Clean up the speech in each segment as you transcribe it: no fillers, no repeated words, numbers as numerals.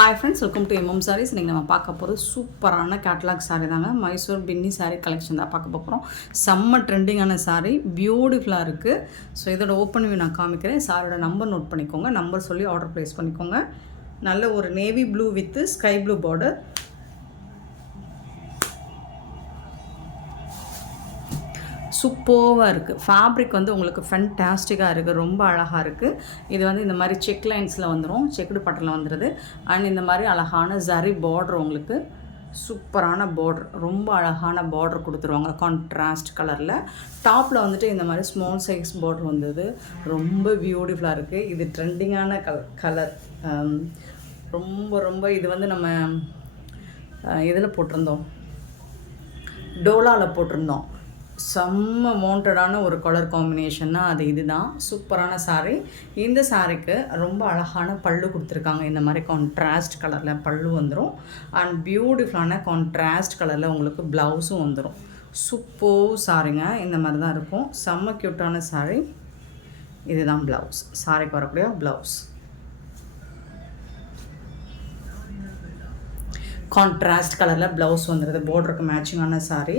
Hi friends, welcome to MM sarees. இன்றைக்கி நம்ம பார்க்க போகிறது சூப்பரான கேட்லாக் சாரீ தாங்க. மைசூர் பின்னி சாரீ கலெக்ஷன் தான் பார்க்க போகிறோம். செம்ம ட்ரெண்டிங்கான சாரீ, பியூட்டிஃபுல்லாக இருக்குது. ஸோ இதோட ஓப்பன் வியூ நான் காமிக்கிறேன். சாரியோட நம்பர் நோட் பண்ணிக்கோங்க. நம்பர் சொல்லி ஆர்டர் ப்ளேஸ் பண்ணிக்கோங்க. நல்ல ஒரு navy blue with sky blue border. சூப்பராக இருக்குது. ஃபேப்ரிக் வந்து உங்களுக்கு ஃபென்டாஸ்டிக்காக இருக்குது, ரொம்ப அழகாக இருக்குது. இது வந்து இந்த மாதிரி செக் லைன்ஸில் வந்துடும், செக்குடு பட்டனில் வந்துடுது. அண்ட் இந்த மாதிரி அழகான ஜரி பார்டர், உங்களுக்கு சூப்பரான பார்டர், ரொம்ப அழகான பார்டர் கொடுத்துருவாங்க கான்ட்ராஸ்ட் கலரில். டாப்பில் வந்துட்டு இந்த மாதிரி ஸ்மால் சைஸ் பார்டர் வந்தது, ரொம்ப பியூட்டிஃபுல்லாக இருக்குது. இது ட்ரெண்டிங்கான கலர். ரொம்ப ரொம்ப இது வந்து நம்ம இதில் போட்டிருந்தோம், டோலாவில் போட்டிருந்தோம். செம்ம மவுண்டடான ஒரு கலர் காம்பினேஷன்னா அது இதுதான். சூப்பரான சாரீ. இந்த சாரீக்கு ரொம்ப அழகான பல்லு கொடுத்துருக்காங்க. இந்த மாதிரி கான்ட்ராஸ்ட் கலரில் பல்லு வந்துடும். அண்ட் பியூட்டிஃபுல்லான கான்ட்ராஸ்ட் கலரில் உங்களுக்கு ப்ளவுஸும் வந்துடும். சூப்பர் சாரீங்க. இந்த மாதிரி தான் இருக்கும். செம்ம க்யூட்டான சாரீ. இதுதான் ப்ளவுஸ், சாரீக்கு வரக்கூடிய ப்ளவுஸ். கான்ட்ராஸ்ட் கலரில் ப்ளவுஸ் வந்துடுது. பார்டருக்கு மேட்சிங்கான சாரீ,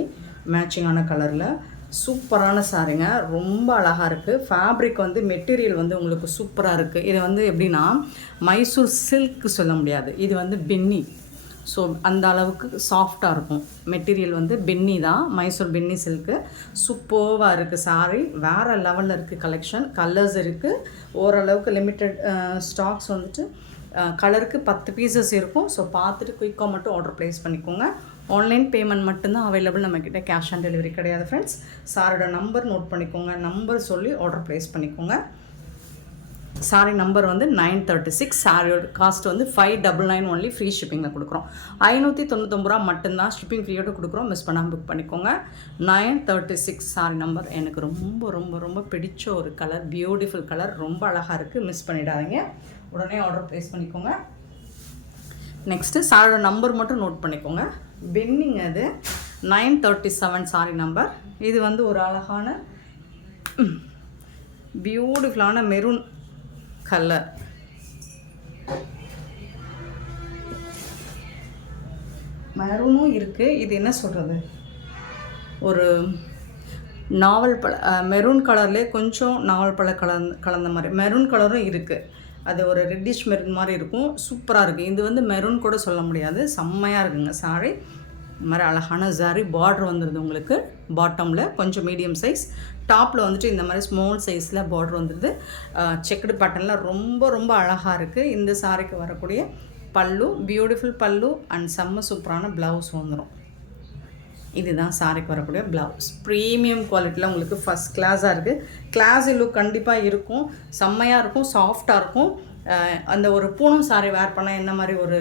மேட்சிங்கான கலரில் சூப்பரான சாரீங்க. ரொம்ப அழகாக இருக்குது. ஃபேப்ரிக் வந்து மெட்டீரியல் வந்து உங்களுக்கு சூப்பராக இருக்குது. இது வந்து எப்படின்னா மைசூர் சில்க் சொல்ல முடியாது, இது வந்து பின்னி. ஸோ அந்த அளவுக்கு சாஃப்டாக இருக்கும். மெட்டீரியல் வந்து பின்னி தான், மைசூர் பின்னி சில்க்கு. சூப்பராக இருக்குது சாரீ. வேறு லெவலில் இருக்குது கலெக்ஷன். கலர்ஸ் இருக்குது, ஓரளவுக்கு லிமிட்டட் ஸ்டாக்ஸ் வந்துட்டு கலருக்கு 10 பீசஸ் இருக்கும். ஸோ பார்த்துட்டு குயிக்காக மட்டும் ஆர்டர் ப்ளேஸ் பண்ணிக்கோங்க. ஆன்லைன் பேமெண்ட் மட்டும்தான் அவைலபிள் நம்மக்கிட்ட, கேஷ் ஆன் டெலிவரி கிடையாது ஃப்ரெண்ட்ஸ். சாரோட நம்பர் நோட் பண்ணிக்கோங்க. நம்பர் சொல்லி ஆர்டர் ப்ளேஸ் பண்ணிக்கோங்க. சாரி நம்பர் வந்து 936. சாரியோட காஸ்ட் வந்து 599 ஒன்லி. ஃப்ரீ ஷிப்பிங்கில் கொடுக்குறோம். 599 ரூபா மட்டும்தான் ஷிப்பிங் ஃப்ரீயோடு கொடுக்குறோம். மிஸ் பண்ணாமல் புக் பண்ணிக்கோங்க. 936 சாரி நம்பர். எனக்கு ரொம்ப ரொம்ப ரொம்ப பிடிச்ச ஒரு கலர், பியூட்டிஃபுல் கலர், ரொம்ப அழகாக இருக்குது. மிஸ் பண்ணிடாதீங்க, உடனே ஆர்டர் ப்ளேஸ் பண்ணிக்கோங்க. நெக்ஸ்ட்டு சாரோட நம்பர் மட்டும் நோட் பண்ணிக்கோங்க. பின்னிங் அது 937 சாரி நம்பர். இது வந்து ஒரு அழகான பியூட்டிஃபுல்லான மெரூன் கலர். மெரூனும் இருக்குது. இது என்ன சொல்கிறது, ஒரு நாவல் பழ மெரூன் கலர்லேயே கொஞ்சம் நாவல் பழ கலந்த மாதிரி மெரூன் கலரும் இருக்குது. அது ஒரு ரெட்டிஷ் மெரூன் மாதிரி இருக்கும். சூப்பராக இருக்குது. இது வந்து மெரூன் கூட சொல்ல முடியாது, செம்மையாக இருக்குங்க சாரி. இந்த மாதிரி அழகான சாரி பார்டர் வந்துடுது உங்களுக்கு. பாட்டமில் கொஞ்சம் மீடியம் சைஸ், டாப்பில் வந்துட்டு இந்த மாதிரி ஸ்மால் சைஸில் பார்டர் வந்துடுது. செக்குடு பேட்டர்னில் ரொம்ப ரொம்ப அழகாக இருக்குது. இந்த சாரிக்கு வரக்கூடிய பல்லு, பியூட்டிஃபுல் பல்லு அண்ட் செம்ம சூப்பரான ப்ளவுஸ் வந்துடும். இதுதான் சாரிக்கு வரக்கூடிய ப்ளவுஸ். ப்ரீமியம் குவாலிட்டியில் உங்களுக்கு ஃபஸ்ட் கிளாஸாக இருக்குது. கிளாஸி லுக் கண்டிப்பாக இருக்கும், செம்மையாக இருக்கும், சாஃப்டாக இருக்கும். அந்த ஒரு பூனம் சாரி வேர் பண்ணால் என்ன மாதிரி ஒரு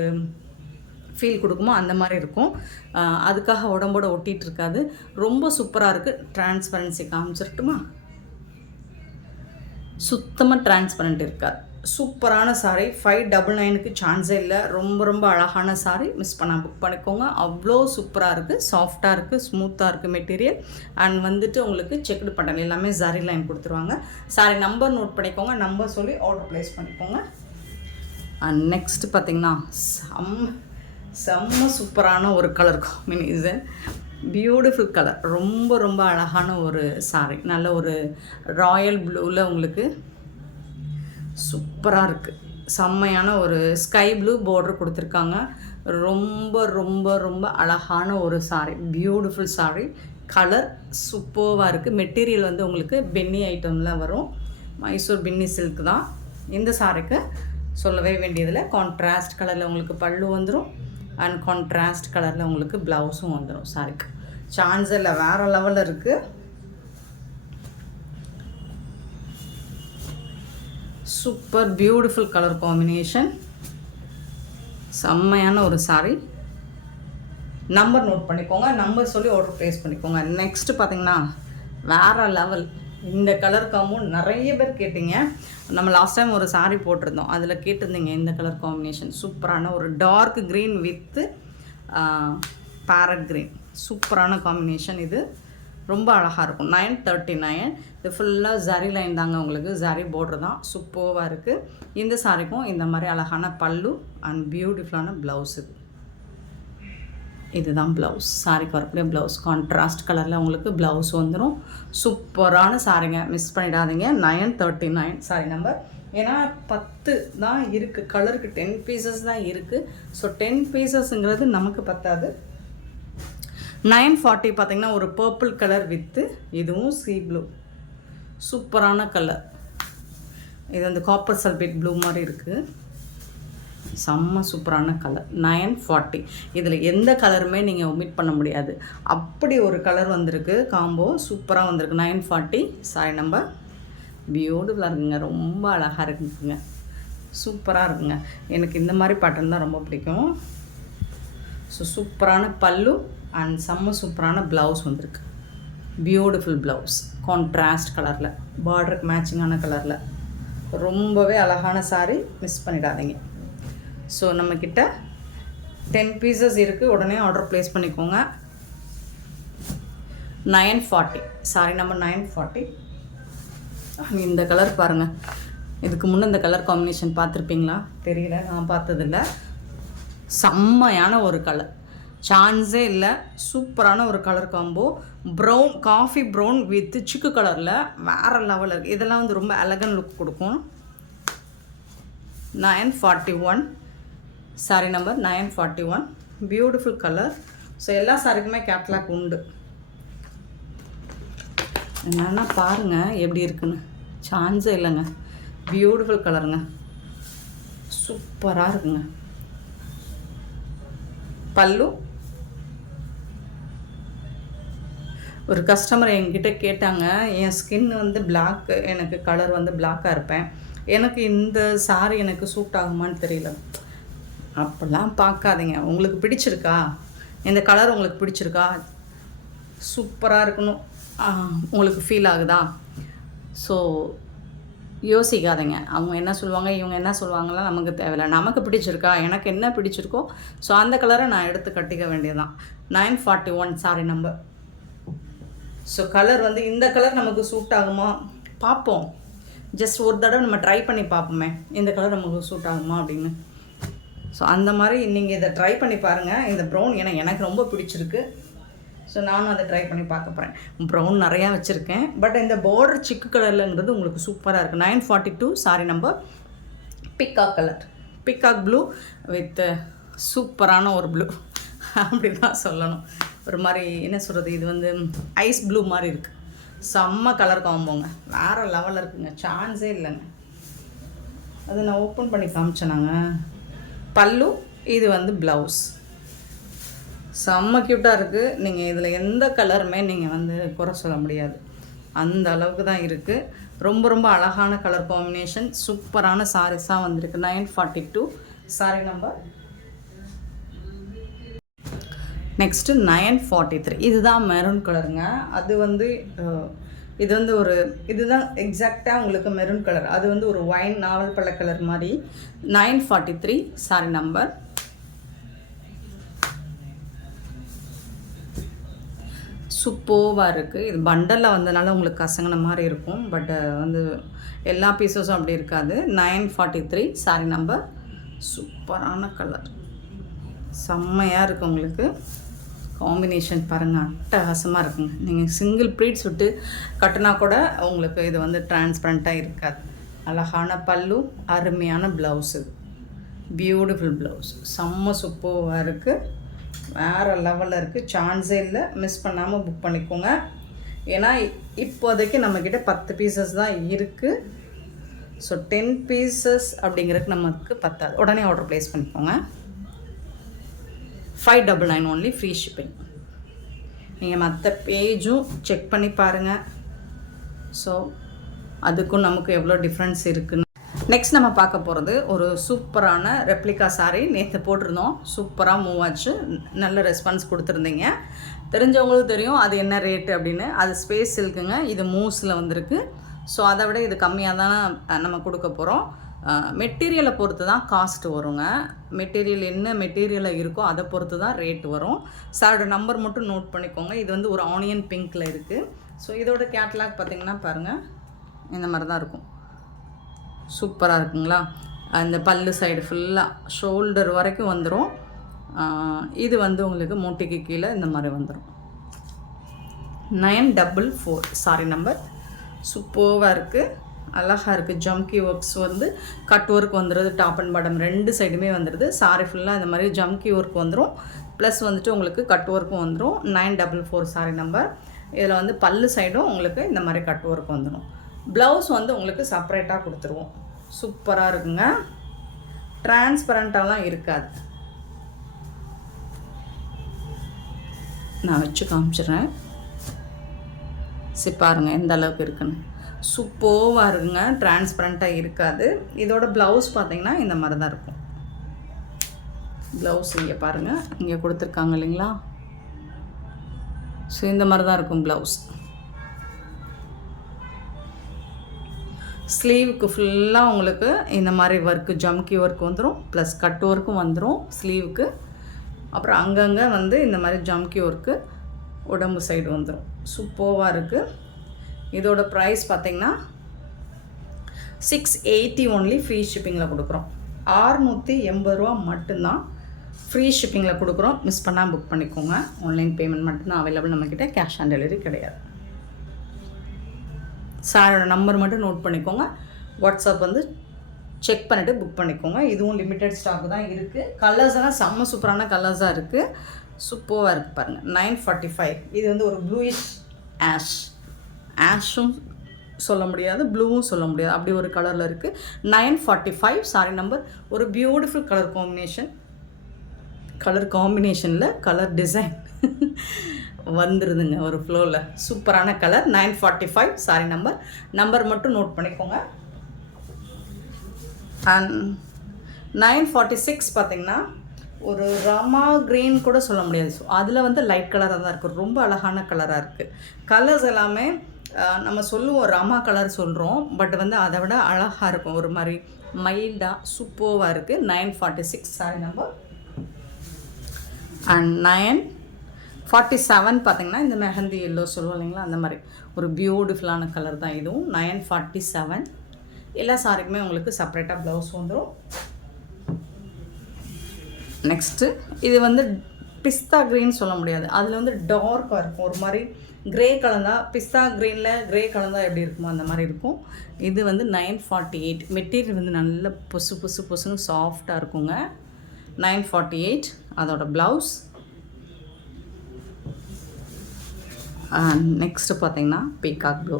ஃபீல் கொடுக்குமோ அந்த மாதிரி இருக்கும். அதுக்காக உடம்போட ஒட்டிகிட்டு இருக்காது. ரொம்ப சூப்பராக இருக்குது. டிரான்ஸ்பரன்சி காமிச்சிருட்டுமா, சுத்தமாக டிரான்ஸ்பரண்ட் இருக்காது. சூப்பரான சாரீ. 599க்கு சான்ஸே இல்லை. ரொம்ப ரொம்ப அழகான சாரீ. மிஸ் பண்ணால் புக் பண்ணிக்கோங்க. அவ்வளோ சூப்பராக இருக்குது, சாஃப்டாக இருக்குது, ஸ்மூத்தாக இருக்குது மெட்டீரியல். அண்ட் வந்துட்டு உங்களுக்கு செக்குடு பட்டன் எல்லாமே ஜரி லைன் கொடுத்துருவாங்க. சாரி நம்பர் நோட் பண்ணிக்கோங்க. நம்பர் சொல்லி ஆர்டர் ப்ளேஸ் பண்ணிக்கோங்க. அண்ட் நெக்ஸ்ட் பார்த்திங்கன்னா செம்ம சூப்பரான ஒரு கலர் காம்பினேஷன், பியூட்டிஃபுல் கலர், ரொம்ப ரொம்ப அழகான ஒரு சாரீ. நல்ல ஒரு ராயல் ப்ளூவில் உங்களுக்கு சூப்பராக இருக்குது. செம்மையான ஒரு ஸ்கை ப்ளூ பார்டர் கொடுத்துருக்காங்க. ரொம்ப ரொம்ப ரொம்ப அழகான ஒரு சாரீ, பியூட்டிஃபுல் சாரீ. கலர் சூப்பராக இருக்குது. மெட்டீரியல் வந்து உங்களுக்கு பென்னி ஐட்டம்லாம் வரும், மைசூர் பின்னி சில்க் தான். இந்த சாரீக்கு சொல்லவே வேண்டியதில் கான்ட்ராஸ்ட் கலரில் உங்களுக்கு பல்லு வந்துடும் அண்ட் கான்ட்ராஸ்ட் கலரில் உங்களுக்கு ப்ளவுஸும் வந்துடும். சாரிக்கு சான்ஸ் இல்லை, வேறு லெவலில் இருக்குது. சூப்பர் பியூட்டிஃபுல் கலர் காம்பினேஷன், செம்மையான ஒரு சாரீ. நம்பர் நோட் பண்ணிக்கோங்க. நம்பர் சொல்லி ஆர்டர் ப்ளேஸ் பண்ணிக்கோங்க. நெக்ஸ்ட்டு பார்த்திங்கன்னா வேறு லெவல். இந்த கலர் காம்போ நிறைய பேர் கேட்டிங்க. நம்ம லாஸ்ட் டைம் ஒரு சாரீ போட்டிருந்தோம், அதில் கேட்டிருந்தீங்க இந்த கலர் காம்பினேஷன். சூப்பரான ஒரு dark green with parrot green, சூப்பரான காம்பினேஷன். இது ரொம்ப அழகாக இருக்கும். 939. இது ஃபுல்லாக ஜரி லைன் தாங்க, உங்களுக்கு ஜரி பார்டர் தான், சூப்பராக இருக்குது. இந்த சாரிக்கும் இந்த மாதிரி அழகான பல்லு அண்ட் பியூட்டிஃபுல்லான ப்ளவுஸ். இதுதான் ப்ளவுஸ். சாரிக்கு வரக்கூடிய ப்ளவுஸ் கான்ட்ராஸ்ட் கலரில் உங்களுக்கு ப்ளவுஸ் வந்துடும். சூப்பரான சாரிங்க, மிஸ் பண்ணிடாதீங்க. 939 சாரி நம்பர். ஏன்னா 10 தான் இருக்குது, கலருக்கு 10 பீசஸ் தான் இருக்குது. ஸோ 10 பீசஸ்ங்கிறது நமக்கு பத்தாது. 940 பார்த்திங்கன்னா ஒரு பர்பிள் கலர் வித்து இதுவும் சீ ப்ளூ, சூப்பரான கலர். இது அந்த காப்பர் சல்பேட் ப்ளூ மாதிரி இருக்குது, செம்ம சூப்பரான கலர். 940. இதில் எந்த கலருமே நீங்கள் ஒமிட் பண்ண முடியாது, அப்படி ஒரு கலர் வந்திருக்கு. காம்போ சூப்பராக வந்திருக்கு. 940 சாரி நம்பர். பியூட்டிஃபுல்லாக இருக்குங்க, ரொம்ப அழகாக இருக்குங்க, சூப்பராக இருக்குங்க. எனக்கு இந்த மாதிரி பேட்டர்ன் தான் ரொம்ப பிடிக்கும். ஸோ சூப்பரான பல்லு அண்ட் செம்ம சூப்பரான ப்ளவுஸ் வந்திருக்கு. பியூட்டிஃபுல் ப்ளவுஸ் கான்ட்ராஸ்ட் கலரில், பார்டருக்கு மேட்சிங்கான கலரில், ரொம்பவே அழகான சாரி, மிஸ் பண்ணிடாதீங்க. ஸோ நம்மக்கிட்ட 10 பீசஸ் இருக்குது, உடனே ஆர்டர் ப்ளேஸ் பண்ணிக்கோங்க. 940 சாரி நம்பர் 940. இந்த கலர் பாருங்கள், இதுக்கு முன்னே இந்த கலர் காம்பினேஷன் பார்த்துருப்பீங்களா தெரியல, நான் பார்த்ததில்ல. செம்மையான ஒரு கலர், சான்ஸே இல்லை. சூப்பரான ஒரு colour combo. Brown, coffee brown with சிக்கு கலரில் வேறு லெவலில் இருக்குது. இதெல்லாம் வந்து ரொம்ப எலகன் லுக் கொடுக்கும். 941 sorry number 941. Beautiful colour. So எல்லா சாரிக்குமே கேட்லாக் உண்டு. என்னென்னா பாருங்கள் எப்படி இருக்குன்னு, சான்ஸே இல்லைங்க. பியூட்டிஃபுல் கலருங்க, சூப்பராக இருக்குங்க. பல்லு. ஒரு கஸ்டமர் என்கிட்ட கேட்டாங்க, என் ஸ்கின் வந்து பிளாக், எனக்கு கலர் வந்து பிளாக்காக இருப்பேன், எனக்கு இந்த சாரி எனக்கு சூட் ஆகுமான்னு தெரியல. அப்படிலாம் பார்க்காதீங்க, உங்களுக்கு பிடிச்சிருக்கா, இந்த கலர் உங்களுக்கு பிடிச்சிருக்கா, சூப்பராக இருக்கணும் உங்களுக்கு ஃபீல் ஆகுதா, ஸோ யோசிக்காதீங்க. அவங்க என்ன சொல்லுவாங்க, இவங்க என்ன சொல்லுவாங்கலாம் நமக்கு தேவையில்லை. நமக்கு பிடிச்சிருக்கா, எனக்கு என்ன பிடிச்சிருக்கோ, ஸோ அந்த கலரை நான் எடுத்து கட்டிக்க வேண்டியதுதான். 941 சாரி நம்பர். ஸோ கலர் வந்து இந்த கலர் நமக்கு சூட் ஆகுமா பார்ப்போம். ஜஸ்ட் ஒரு தடவை நம்ம ட்ரை பண்ணி பார்ப்போமே, இந்த கலர் நமக்கு சூட் ஆகுமா அப்படின்னு. ஸோ அந்த மாதிரி நீங்கள் இதை ட்ரை பண்ணி பாருங்கள். இந்த ப்ரௌன் ஏன்னா எனக்கு ரொம்ப பிடிச்சிருக்கு, ஸோ நானும் அதை ட்ரை பண்ணி பார்க்க போகிறேன். ப்ரௌன் நிறையா வச்சுருக்கேன், பட் இந்த பார்டர் சிக்கு கலர்லங்கிறது உங்களுக்கு சூப்பராக இருக்குது. 942 sorry number. Peacock colour, peacock blue with சூப்பரான ஒரு ப்ளூ அப்படி தான் சொல்லணும். ஒரு மாதிரி என்ன சொல்கிறது, இது வந்து ஐஸ் ப்ளூ மாதிரி இருக்குது. செம்ம கலர் காம்போங்க, வேறு லெவலில் இருக்குங்க, சான்ஸே இல்லைங்க. அது நான் ஓப்பன் பண்ணி காமிச்சேனாங்க. பல்லு, இது வந்து ப்ளவுஸ், செம்ம க்யூட்டாக இருக்குது. நீங்கள் இதில் எந்த கலருமே நீங்கள் வந்து குறை சொல்ல முடியாது, அந்த அளவுக்கு தான் இருக்குது. ரொம்ப ரொம்ப அழகான கலர் காம்பினேஷன், சூப்பரான சாரீஸாக வந்திருக்கு. 942 சாரி நம்பர். நெக்ஸ்ட்டு 943. இதுதான் மெரூன் கலருங்க. அது வந்து இது வந்து ஒரு இதுதான் எக்ஸாக்டாக உங்களுக்கு மெரூன் கலர், அது வந்து ஒரு ஒயின் நாவல் பழ கலர் மாதிரி. 943 சாரி நம்பர். சூப்பராக இருக்குது. இது பண்டலில் வந்தனால உங்களுக்கு கசங்கின மாதிரி இருக்கும், பட் வந்து எல்லா பீசஸும் அப்படி இருக்காது. 943 சாரி நம்பர். சூப்பரான கலர், செம்மையாக இருக்குது. உங்களுக்கு காம்பினேஷன் பாருங்கள், அட்டகாசமாக இருக்குங்க. நீங்கள் சிங்கிள் ப்ளீட்ஸ் விட்டு கட்டினா கூட உங்களுக்கு இது வந்து டிரான்ஸ்பரண்ட்டாக இருக்காது. அழகான பல்லு, அருமையான ப்ளவுஸு, பியூட்டிஃபுல் ப்ளவுஸ், செம்ம சூப்பராக இருக்குது, வேறு லெவலில் இருக்குது. சான்ஸே இல்லை, மிஸ் பண்ணாமல் புக் பண்ணிக்கோங்க. ஏன்னா இப்போதைக்கு நம்மக்கிட்ட 10 பீசஸ் தான் இருக்குது. ஸோ 10 பீசஸ் அப்படிங்கிறதுக்கு நமக்கு பத்தாது, உடனே ஆர்டர் ப்ளேஸ் பண்ணிக்கோங்க. 599 ஒன்லி, ஃப்ரீ ஷிப்பிங். நீங்கள் மற்ற பேஜும் செக் பண்ணி பாருங்கள். ஸோ அதுக்கும் நமக்கு எவ்வளோ டிஃப்ரென்ஸ் இருக்குன்னு. நெக்ஸ்ட் நம்ம பார்க்க போகிறது ஒரு சூப்பரான ரெப்ளிகா சாரீ. நேற்று போட்டிருந்தோம், சூப்பராக மூவ் ஆச்சு, நல்ல ரெஸ்பான்ஸ் கொடுத்துருந்தீங்க. தெரிஞ்சவங்களும் தெரியும் அது என்ன ரேட்டு அப்படின்னு. அது ஸ்பேஸ் சில்க்குங்க, இது மூஸில் வந்திருக்கு. ஸோ அதை விட இது கம்மியாக தான் நம்ம கொடுக்க போகிறோம். மெட்டீரியலை பொறுத்து தான் காஸ்ட் வருங்க. மெட்டீரியல் என்ன மெட்டீரியலாக இருக்கோ அதை பொறுத்து தான் ரேட் வரும். சாரோட நம்பர் மட்டும் நோட் பண்ணிக்கோங்க. இது வந்து ஒரு ஆனியன் பிங்க்கில் இருக்குது. ஸோ இதோட கேட்லாக் பார்த்திங்கன்னா பாருங்கள், இந்த மாதிரி தான் இருக்கும். சூப்பராக இருக்குங்களா? அந்த பல்லு சைடு ஃபுல்லாக ஷோல்டர் வரைக்கும் வந்துடும். இது வந்து உங்களுக்கு மூட்டைக்கு கீழே இந்த மாதிரி வந்துடும். 944 சாரி நம்பர். சூப்பராக இருக்குது, அழகாக இருக்குது. ஜம்கி ஒர்க்ஸ் வந்து கட் ஒர்க் வந்துடுது, டாப் அண்ட் பாட்டம் 2 சைடுமே வந்துடுது. சாரி ஃபுல்லாக இந்த மாதிரி ஜம்கி ஒர்க் வந்துடும், ப்ளஸ் வந்துட்டு உங்களுக்கு கட் ஒர்க்கும் வந்துடும். 944 சாரி நம்பர். இதில் வந்து பல்லு சைடும் உங்களுக்கு இந்த மாதிரி கட் ஒர்க் வந்துடும். ப்ளவுஸ் வந்து உங்களுக்கு செப்பரேட்டாக கொடுத்துருவோம். சூப்பராக இருக்குங்க, டிரான்ஸ்பரண்ட்டாலாம் இருக்காது. நான் வச்சு காமிச்சிடுறேன். பாருங்கள் எந்த அளவுக்கு இருக்குன்னு. சூப்பராக இருக்குங்க, டிரான்ஸ்பரண்ட்டாக இருக்காது. இதோட ப்ளவுஸ் பார்த்திங்கன்னா இந்த மாதிரி தான் இருக்கும். ப்ளவுஸ் இங்கே பாருங்கள், இங்கே கொடுத்துருக்காங்க இல்லைங்களா? ஸோ இந்த மாதிரி தான் இருக்கும் ப்ளவுஸ். ஸ்லீவுக்கு ஃபுல்லாக உங்களுக்கு இந்த மாதிரி ஒர்க்கு ஜம்கி ஒர்க் வந்துடும், ப்ளஸ் கட் ஒர்க்கும் வந்துடும் ஸ்லீவுக்கு. அப்புறம் அங்கங்கே வந்து இந்த மாதிரி ஜம்கி ஒர்க்கு உடம்பு சைடு வந்துடும். சூப்பராக இருக்குது. இதோட ப்ரைஸ் பார்த்திங்கன்னா 680 ஒன்லி. ஃப்ரீ ஷிப்பிங்கில் கொடுக்குறோம். 680 ரூபா மட்டும்தான் ஃப்ரீ ஷிப்பிங்கில் கொடுக்குறோம். மிஸ் பண்ணால் புக் பண்ணிக்கோங்க. ஆன்லைன் பேமெண்ட் மட்டும்தான் அவைலபிள் நம்மக்கிட்ட, கேஷ் ஆன் டெலிவரி கிடையாது. சாரோட நம்பர் மட்டும் நோட் பண்ணிக்கோங்க. வாட்ஸ்அப் வந்து செக் பண்ணிவிட்டு புக் பண்ணிக்கோங்க. இதுவும் லிமிட்டட் ஸ்டாக் தான் இருக்குது. கலர்ஸ் எல்லாம் செம்ம சூப்பரான கலர்ஸாக இருக்குது. சூப்பராக இருக்குது பாருங்கள். 945. இது வந்து ஒரு ப்ளூயிஷ் ஆஷும் சொல்ல முடியாது, ப்ளூவும் சொல்ல முடியாது, அப்படி ஒரு கலரில் இருக்குது. 945 சாரி நம்பர். ஒரு பியூட்டிஃபுல் கலர் காம்பினேஷனில் கலர் டிசைன் வந்துடுதுங்க ஒரு ஃப்ளோவில். சூப்பரான கலர். 945 சாரி நம்பர் மட்டும் நோட் பண்ணிக்கோங்க. அண்ட் 946 பார்த்திங்கன்னா ஒரு ராமா க்ரீன் கூட சொல்ல முடியாது. ஸோ அதில் வந்து லைட் கலராக தான் இருக்குது. ரொம்ப அழகான கலராக இருக்குது. கலர்ஸ் எல்லாமே நம்ம சொல்லுவோம் ராமா கலர் சொல்கிறோம், பட் வந்து அதை விட அழகாக இருக்கும், ஒரு மாதிரி மைல்டாக சூப்பராக இருக்குது. 946 சாரி நம்பர். அண்ட் 947 பார்த்திங்கன்னா இந்த மெஹந்தி எல்லோ சொல்லுவோம் இல்லைங்களா, அந்த மாதிரி ஒரு பியூட்டிஃபுல்லான கலர் தான் இதுவும். 947. எல்லா சாரிக்குமே உங்களுக்கு செப்பரேட்டாக ப்ளவுஸ் வந்துடும். நெக்ஸ்ட்டு இது வந்து பிஸ்தா க்ரீன் சொல்ல முடியாது, அதில் வந்து டார்க்காக இருக்கும், ஒரு மாதிரி க்ரே கலந்தா, பிஸ்தா க்ரீனில் க்ரே கலந்தா எப்படி இருக்குமோ அந்த மாதிரி இருக்கும். இது வந்து 948. மெட்டீரியல் வந்து நல்ல பொசுன்னு சாஃப்டாக இருக்குங்க. 948 அதோட ப்ளவுஸ். நெக்ஸ்ட்டு பார்த்திங்கன்னா பீகாக் ப்ளூ.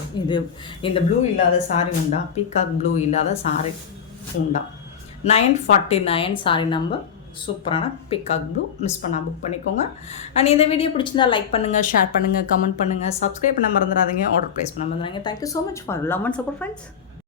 இந்த ப்ளூ இல்லாத சாரி உண்டா? பீகாக் ப்ளூ இல்லாத சாரி உண்டா? 949 சாரி நம்பர். சூப்பரான பீகாக் ப்ளூ. மிஸ் பண்ணால் புக் பண்ணிக்கோங்க. அண்ட் இந்த வீடியோ பிடிச்சிருந்தா லைக் பண்ணுங்கள், ஷேர் பண்ணுங்கள், கமெண்ட் பண்ணுங்கள், சப்ஸ்கிரைப் பண்ண மறந்துடாதீங்க, ஆர்டர் ப்ளேஸ் பண்ண மறந்துடாதீங்க. Thank you so much for love and support friends.